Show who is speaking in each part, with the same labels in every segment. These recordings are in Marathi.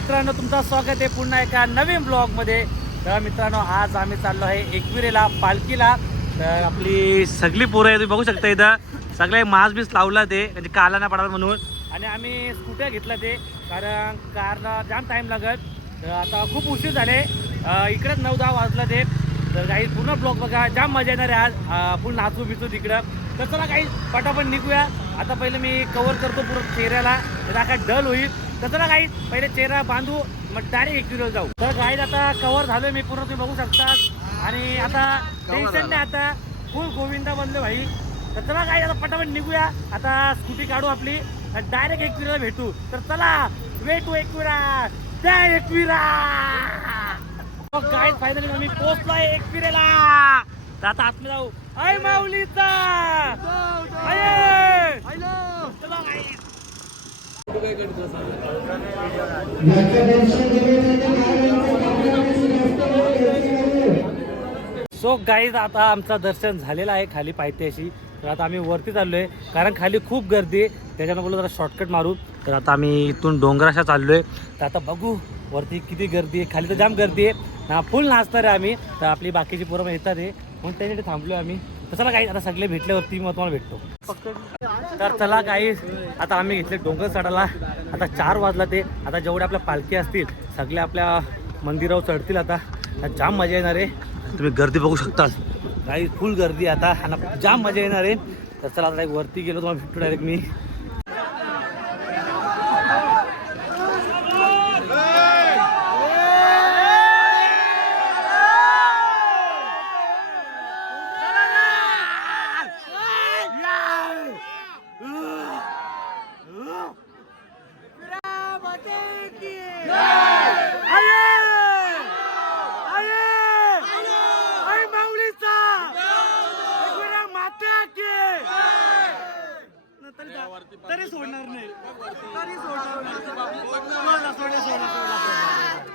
Speaker 1: मित्रांनो तुमचं स्वागत आहे पुन्हा एका नवीन ब्लॉगमध्ये तर मित्रांनो आज आम्ही चाललो आहे एकविरेला पालखीला. तर आपली सगळी पोरं आहे तुम्ही बघू शकता इथं. सगळे मास्क बीस लावला ते म्हणजे काला नाही पडाल म्हणून. आणि आम्ही स्कूटर घेतला ते कारण कारला जाम टाईम लागत. तर आता खूप उशीर झाले. इकडंच इकडेच नऊ दहा वाजला ते. तर काही पूर्ण ब्लॉग बघा जाम मजा येणार आहे आज. पूर्ण फुल नाचू बिचू तिकडं. तर चला काही पटापट निघूया. आता पहिलं मी कवर करतो पूर्ण चेहऱ्याला. तर काय डल होईल. तर चला काही पहिले चेहरा बांधू मग डायरेक्ट एकविरीवर जाऊ. तर काही आता कवर झालोय मी पूर्ण तुम्ही बघू शकता आणि आता टेन्शन नाही आता. फुल गोविंदा बनलो भाई. तर चला काही आता पटापट निघूया. आता स्कूटी काढू आपली. डायरेक्ट एकविराला भेटू. तर चला वेटू एकविरा. जय एकविरा. काय फायनली मी पोहोचलोय एकविरेला. तर आता आतमध्ये जाऊ. अय माऊलीचा अये! चला guys. सो गाईज आता आमचं दर्शन झालेलं आहे खाली पायथ्याशी. तर आता आम्ही वरती चाललो आहे कारण खाली खूप गर्दी आहे. त्याच्यानं बोललो जरा शॉर्टकट मारू. तर आता आम्ही इथून डोंगराशा चाललो आहे तर आता बघू वरती किती गर्दी आहे. खाली तर जाम गर्दी आहे. ना फुल नाचणार आहे आम्ही. तर आपली बाकीची पोरं येतात आहे म्हणून त्याच्याकडे थांबलो आम्ही. तर चला काही आता सगळे भेटल्यावरती मग तुम्हाला भेटतो. तर चला काही आता आम्ही घेतले डोंगर चढायला. आता चार वाजला ते. आता जेवढे आपल्या पालखी असतील सगळ्या आपल्या मंदिरावर चढतील आता. जाम मजा येणार आहे. तुम्ही गर्दी बघू शकता काही फुल गर्दी आता. आणि जाम मजा येणार आहे. तर चला आता एक वरती गेलो तुम्हाला भेटतो डायरेक्ट मी. सोडणार नाही तरी सोडणार नाही. सोडला, सोडला, सोडला,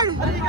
Speaker 1: Hallelujah.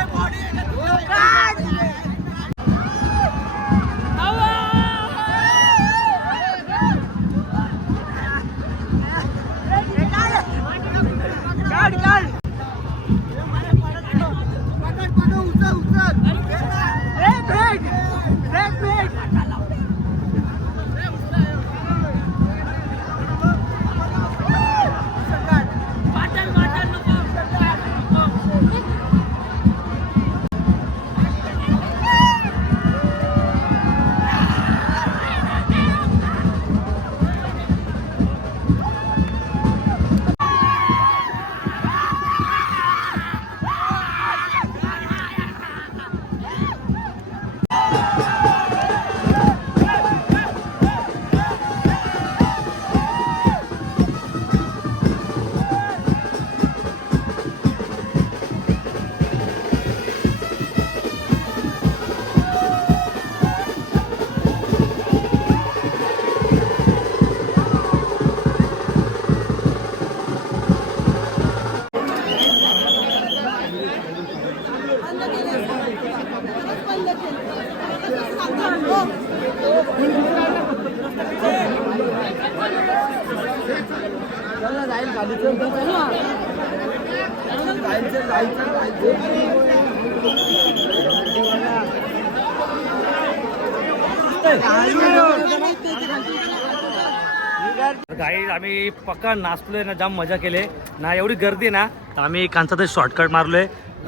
Speaker 1: काही आम्ही पक्का नाचलोय ना जाम मजा केले. ना एवढी गर्दी ना आम्ही कांचा ते शॉर्टकट मारलोय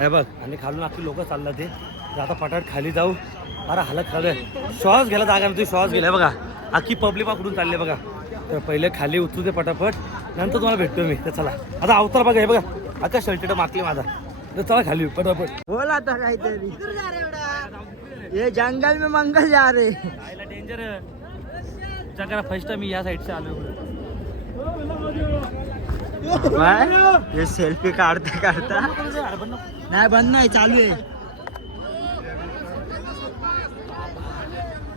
Speaker 1: बघ आणि खालून आपली लोक चालला ते आता पटाट खाली जाऊ. अरे हालत खालोय श्वास घ्यायला जागा नाही श्वास गेलाय बघा. अख्खी पब्लिक पकडून चालले बघा. तर पहिले खाली उतरू दे पटापट. नंतर तुम्हाला भेटतो मी. तर चला. आता अवतार बघा हे बघा. आता शर्टिट मागले माझा. तर चला खाली पटापट.
Speaker 2: बोल आता काहीतरी. ये जंगल में मंगल जा रे
Speaker 1: डेंजर जगाला फर्स्ट टाइम मी या साईडचे आलो
Speaker 2: हे सेल्फी काढता काढता. नाही बंद नाही चालू आहे.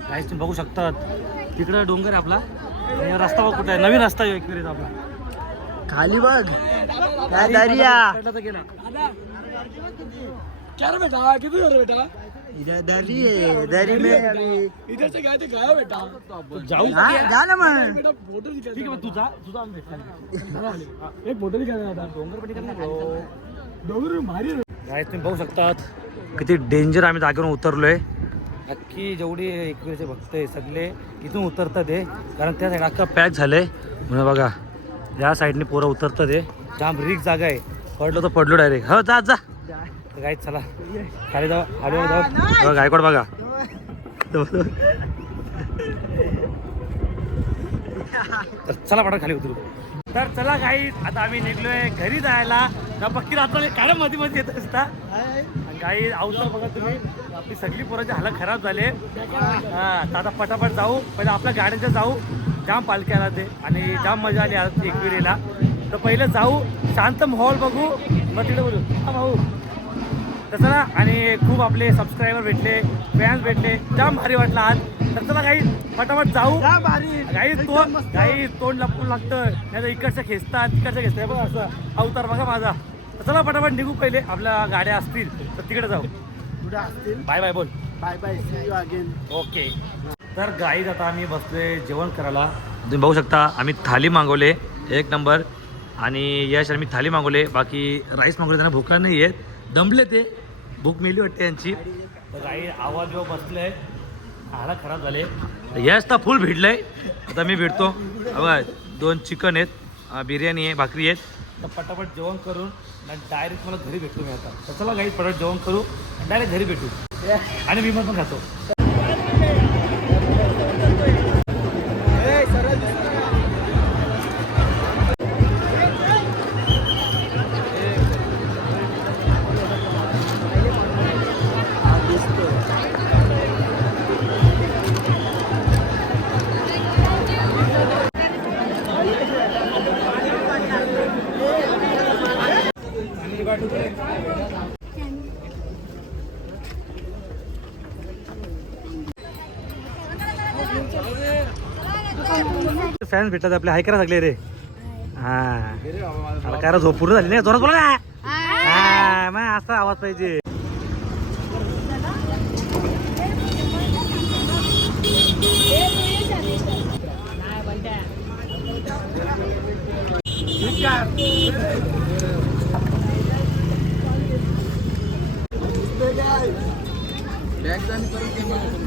Speaker 1: गाईस तुम्ही बघू शकतात. तिकडं डोंगर आहे आपला. आणि रस्ता बघ कुठे आहे. नवीन रस्ता आहे एकविरीचा आपला.
Speaker 2: खाली बघ. काय दरिया.
Speaker 1: कडला तर गेला.
Speaker 2: इधर दरी है दरी में अभी.
Speaker 1: तो जाऊ
Speaker 2: हा, जा ना
Speaker 1: ठीक तू जा एक फोटो डोंगर तुम्ही बघू शकतात. किती डेंजर आम्ही जागेवरून उतरलोय. अख्खी जेवढी एकविरीचे भक्त आहे सगळे इथून उतरतात ते कारण त्या साईड अख्खा पॅक झालंय. म्हणून बघा या साईडने पोरं उतरतात ते जाम रिक जागा आहे. पडलो तर पडलो डायरेक्ट हो जा जा. तर गाईत चला. खाली जाऊ. खाली जाऊ. बघा गायकवाड बघा. तर चला पडा खाली उतरू. तर चला गाई आता आम्ही निघलोय घरी जायला. ना पक्की रात्र काळ्या मध्ये मध्ये येत असता. गाई अवतर बघा तुम्ही. आपली सगळी पोरांची हालत खराब झाले. हा तर आता पटापट जाऊ. पहिले आपल्या गाड्यांच्या जाऊ. जाम पालख्याला ते आणि जाम मजा आली आज एकविरीला तर पहिलं जाऊ. शांत माहोल बघू. मग तिकडे बोलू. हा भाऊ. तसं ना आणि खूप आपले सबस्क्रायबर भेटले फॅन्स भेटले. जाम भारी वाटलं आज. तर चला काही फटाफट जाऊ. काही तोंड काही तोंड लपवून लागतं. नाही तर इकडचं खेचतात तिकडचं खेचतात. बघा असं अवतार बघा माझा. तर चला फटाफट निघू पहिले. आपल्या गाड्या असतील तर तिकडे जाऊ.
Speaker 2: असतील.
Speaker 1: बाय बाय बोल.
Speaker 2: Bye bye see you again
Speaker 1: okay. तर गाईज आता आम्ही बसलोय जेवण करायला. तुम्ही बघू शकता आम्ही थाली मागवले एक नंबर आणि यश आम्ही थाली मागवले. बाकी राईस मागवले त्यांना भूकला नाही आहेत दमले ते. भूक मेली वाटते यांची. तर गाई आवाज जेव्हा बसले हाडा खराब झाले. यश तर फुल भिडलंय. आता मी भेटतो बघा दोन चिकन आहेत. बिर्याणी आहे भाकरी आहेत. तर पटापट जेवण करून डायरेक्ट मला घरी भेटतो मी आता. तर चला गाई पटापट जेवण करू. डायरेक्ट घरी भेटू. आणि मी पण खातो. फॅन्स भेटतात आपले. हाय करा सगळे रे. हा. मला काय झोप पूर्ण झाली नाही जोरात बोला ना. हा मग असा आवाज पाहिजे. बॅग जाणी परत